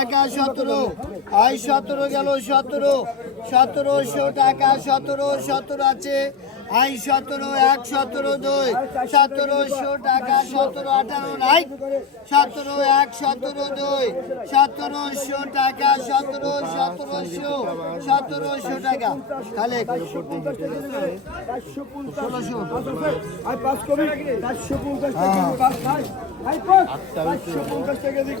টাকা সতেরো। সতেরো গেল সতেরো। সতেরোশো টাকা সতেরো সতেরো আছে। আই সতেরো এক সতেরো দুই। সতেরোশো টাকা সতেরো আঠারো নাই সতেরো এক সতেরো দুই। সতেরোশো টাকা সতেরো সতেরোশো। সতেরোশো টাকা। তাহলে কবি পঞ্চাশ টাকা টাকা দিক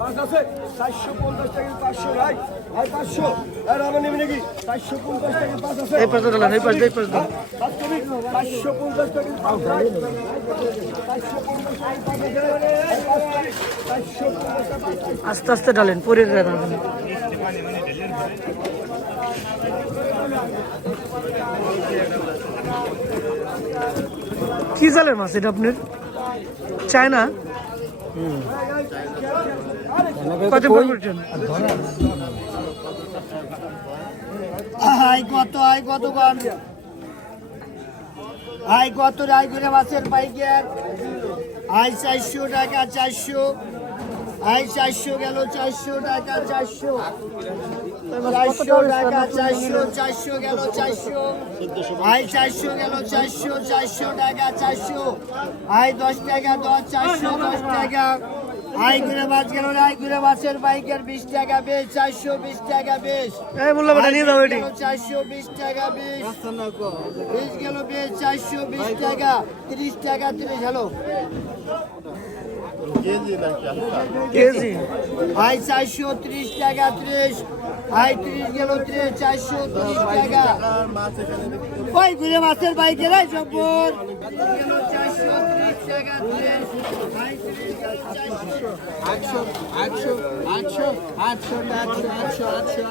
পাঁচ আছে। চারশো পঞ্চাশ টাকা পাঁচশো রাই আই পাঁচশো। আর আমার নেবে নাকি? চারশো পঞ্চাশ টাকা পাঁচ আছে। এই পাশে এই পাশে। আস্তে আস্তে ডালেন পরে কি জালের মাছ এটা আপনার? চায়না? কত আই কত আই কত কর আই কত আই করে মাছের পাইকার আই চারশো টাকা, চারশো। আই চারশো গেল, চারশো টাকা, চারশো। চারশো টাকা, চারশো চারশো গেল, চারশো। আই চারশো গেল, চারশো চারশো টাকা, চারশো। আই দশ টাকা, দশ, চারশো, দশ টাকা। আই ঘুরে মাছ গেল আই মাছের বাইকের বিশ টাকা বেশ চারশো বিশ টাকা বেশ এই মোল্লা বেটা নিয়ে যাও এটি চারশো বিশ টাকা বেশ বিশ গেল বেশ চারশো বিশ টাকা তিরিশ টাকা তিরিশ হ্যালো কেজি আই চারশো ত্রিশ টাকা ত্রিশ। আই ত্রিশ গেল চারশো ত্রিশ টাকা। ওই ঘুরে মাছের ত্রিশ গেল আটশো আটশো আটশো আটশো আটশো আটশো আটশো।